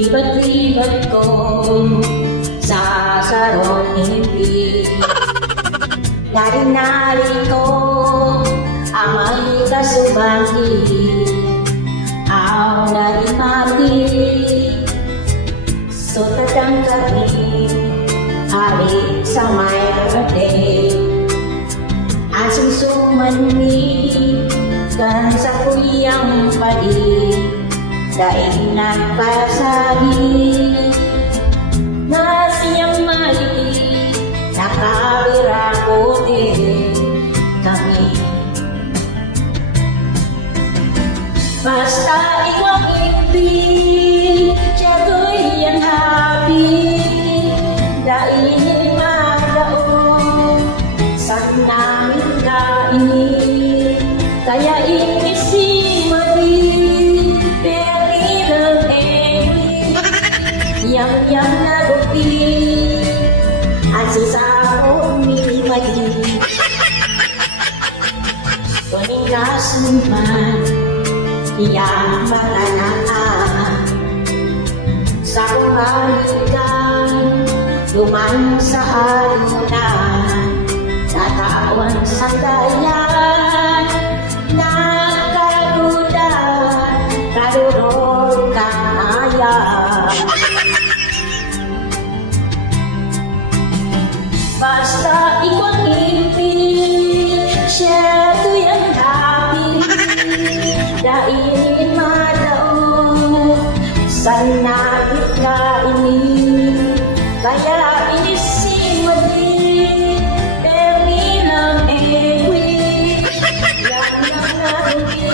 Libat-libat ko sa sarong ibig. Nari-nari ko ang may kasubagi. Ang nari-mati sutatang kami hari sa may birthday. Ang susuman ni kan sa kuyang padi. Daig nagpasabi na siyang mali nakalirakote kami. Basta iwang ibig siya ko'y yang happy. Daig magdaon sa namin kainin. Kaya inising mali yang nagupi ang sisakong nilipagi. Kuning kasuman iyang matanaan sa kumalikan duman sa alunan tatawan sa dayan nakagudan kadurog kanayan. Basta ikaw ibig siya tuyang happy. Daig madaon sa napit na ini. Kaya inising mali pero lang ewi. Yan lang narugi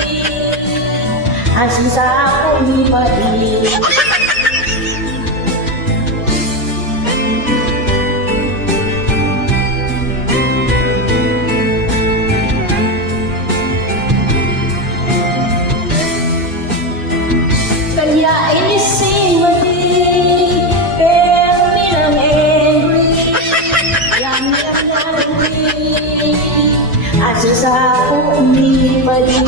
ang sisakong ipadi. Kaya inising mali pero minang angry. Yang narugi ang sisakong ipadi.